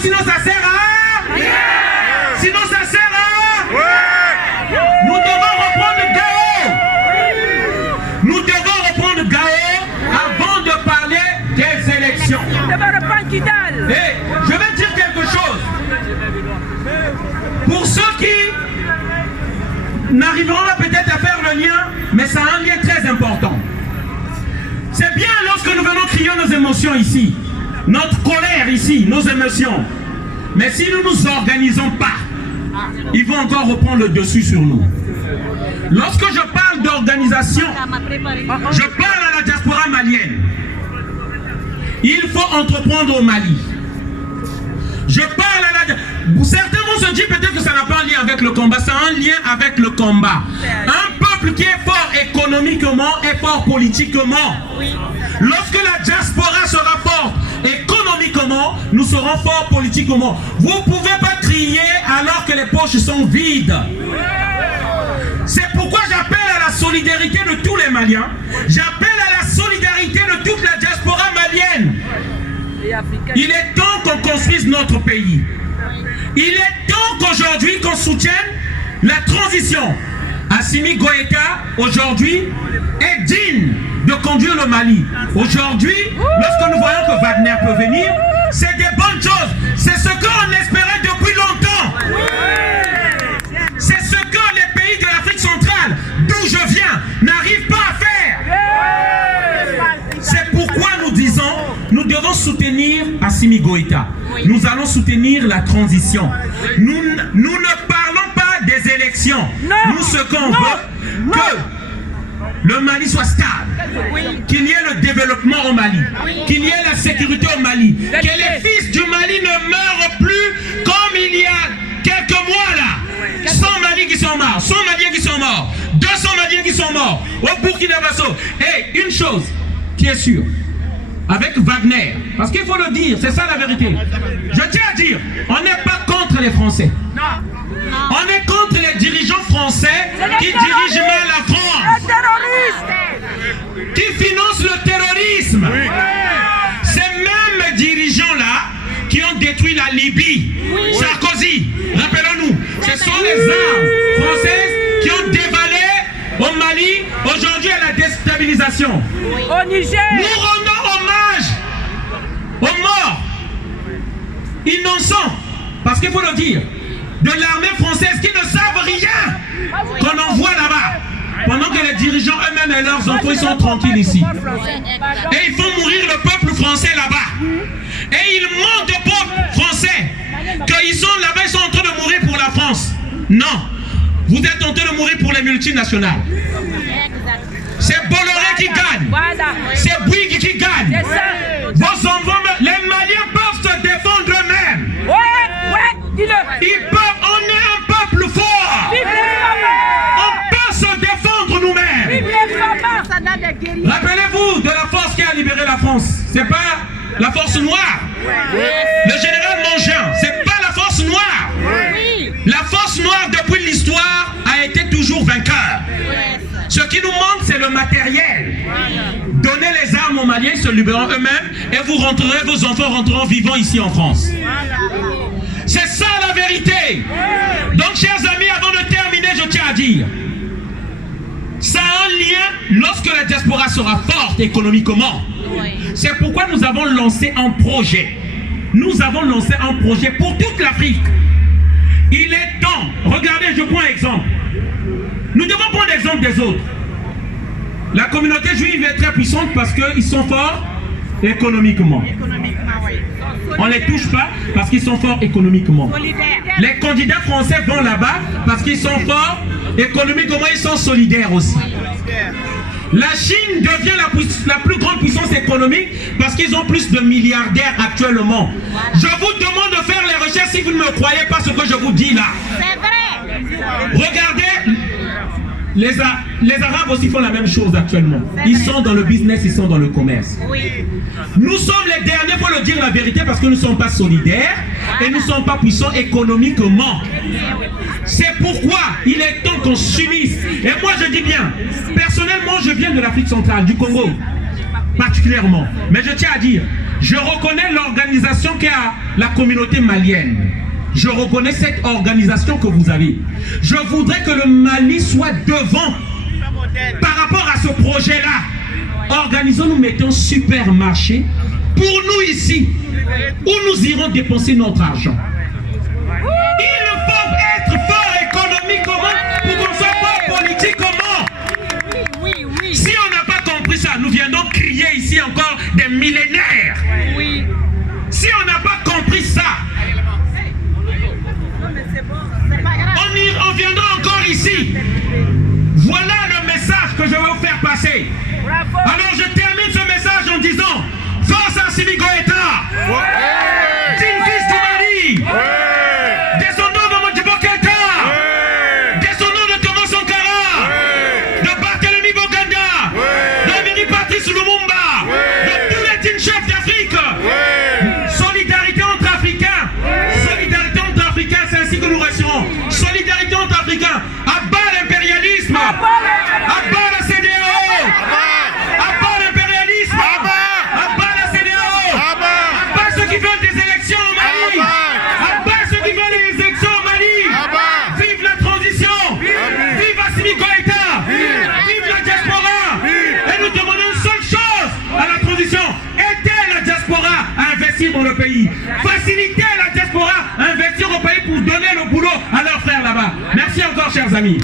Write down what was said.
sinon ça sert à rien. Sinon ça sert à rien. Nous devons reprendre Gao. Nous devons reprendre Gao avant de parler des élections. Et je vais dire quelque chose. Pour ceux qui n'arriveront pas peut-être à faire le lien, mais ça a un lien très important. C'est bien lorsque nous venons crier nos émotions ici, notre colère ici, nos émotions. Mais si nous ne nous organisons pas, ils vont encore reprendre le dessus sur nous. Lorsque je parle d'organisation, je parle à la diaspora malienne. Il faut entreprendre au Mali. Je parle à la... Certains vont se dire peut-être que ça n'a pas un lien avec le combat. Ça a un lien avec le combat. Un peuple qui est fort économiquement est fort politiquement. Lorsque la diaspora sera forte économiquement, nous serons forts politiquement. Vous ne pouvez pas crier alors que les poches sont vides. C'est pourquoi j'appelle à la solidarité de tous les Maliens. J'appelle à la solidarité de toute la diaspora malienne. Il est temps qu'on construise notre pays. Il est temps qu'aujourd'hui qu'on soutienne la transition. Assimi Goïta, aujourd'hui, est digne de conduire le Mali. Aujourd'hui, lorsque nous voyons que Wagner peut venir, c'est des bonnes choses. C'est ce qu'on espérait depuis longtemps. C'est ce que les pays de l'Afrique centrale, d'où je viens, n'arrivent pas à faire. C'est pourquoi nous disons, nous devons soutenir Assimi Goïta. Nous allons soutenir la transition. Nous ne parlons pas des élections. Nous, ce qu'on veut, que le Mali soit stable, qu'il y ait le développement au Mali, qu'il y ait la sécurité au Mali, que les fils du Mali ne meurent plus comme il y a quelques mois là. 100 Maliens qui sont morts, 100 Maliens qui sont morts, 200 Maliens qui sont morts au Burkina Faso. Et une chose qui est sûre, avec Wagner, parce qu'il faut le dire, c'est ça la vérité. Je tiens à dire, on n'est pas contre les Français. On est contre les dirigeants français qui dirigent mal la France, qui financent le terrorisme. Ces mêmes dirigeants-là qui ont détruit la Libye, Sarkozy, rappelons-nous, ce sont les armes françaises qui ont dévalé au Mali, aujourd'hui à la déstabilisation. Au Niger. Nous rendons hommage aux morts innocents, parce qu'il faut le dire, de l'armée française qui ne savent rien qu'on envoie là-bas, pendant que les dirigeants eux-mêmes et leurs enfants ils sont tranquilles ici. Et ils font mourir le peuple français là-bas. Et ils mentent au peuple français qu'ils sont là-bas, ils sont en train de mourir pour la France. Non, vous êtes en train de mourir pour les multinationales. C'est Bolloré qui gagne. C'est Bouygues qui gagne. Vos enfants, les Maliens peuvent se défendre eux-mêmes. Ils peuvent, on est un peuple fort. On peut se défendre nous-mêmes. Rappelez-vous de la force qui a libéré la France. C'est pas la force noire. Le général Mangin, c'est pas la force noire. La force noire depuis l'histoire a été toujours vainqueur. Ce qui nous manque, c'est le matériel. Donnez les armes aux Maliens, ils se libéreront eux-mêmes et vous rentrerez, vos enfants rentreront vivants ici en France. C'est ça la vérité. Donc, chers amis, avant de terminer, je tiens à dire, ça a un lien lorsque la diaspora sera forte économiquement. C'est pourquoi nous avons lancé un projet. Nous avons lancé un projet pour toute l'Afrique. Il est temps. Regardez, je prends un exemple. Nous devons prendre l'exemple des autres. La communauté juive est très puissante parce qu'ils sont forts économiquement. On ne les touche pas parce qu'ils sont forts économiquement. Les candidats français vont là-bas parce qu'ils sont forts économiquement, ils sont solidaires aussi. La Chine devient la plus grande puissance économique parce qu'ils ont plus de milliardaires actuellement. Je vous demande de faire les recherches si vous ne me croyez pas ce que je vous dis là. C'est vrai. Regardez, les Arabes aussi font la même chose actuellement. Ils sont dans le business, ils sont dans le commerce. Nous sommes les derniers, pour le dire la vérité, parce que nous ne sommes pas solidaires et nous ne sommes pas puissants économiquement. C'est pourquoi il est temps qu'on s'unisse. Et moi je dis bien, personnellement je viens de l'Afrique centrale, du Congo particulièrement. Mais je tiens à dire, Je reconnais l'organisation qu'a la communauté malienne. Je reconnais cette organisation que vous avez. Je voudrais que le Mali soit devant par rapport à ce projet-là. Organisons-nous, mettons un supermarché pour nous ici, où nous irons dépenser notre argent. Il faut être fort économiquement pour qu'on soit fort politiquement. Si on n'a pas compris ça, nous viendrons crier ici encore des millénaires. Si on n'a pas compris ça, on viendra encore ici. Voilà le message que je vais vous faire passer. Alors je termine ce message en disant: force à Assimi Goïta, digne fils du Mali, descendant de Modibo Keïta, descendant de Thomas Sankara, de Barthélemy Boganda, de Miri Patrice Lumumba, de tous les dignes chefs d'Afrique. Solidarité entre Africains, solidarité entre Africains, c'est ainsi que nous resterons. Solidarité entre Africains, à bas l'impérialisme, à bas la CEDEAO, à bas l'impérialisme, à bas la CEDEAO, à bas ceux qui veulent des élections au Mali, à bas ceux qui veulent des élections au Mali. Vive la transition, vive Assimi Goïta, vive la diaspora. Et nous demandons une seule chose à la transition: aider la diaspora à investir dans le pays, faciliter la diaspora à investir au pays pour donner le boulot à leurs frères là-bas. Merci encore, chers amis.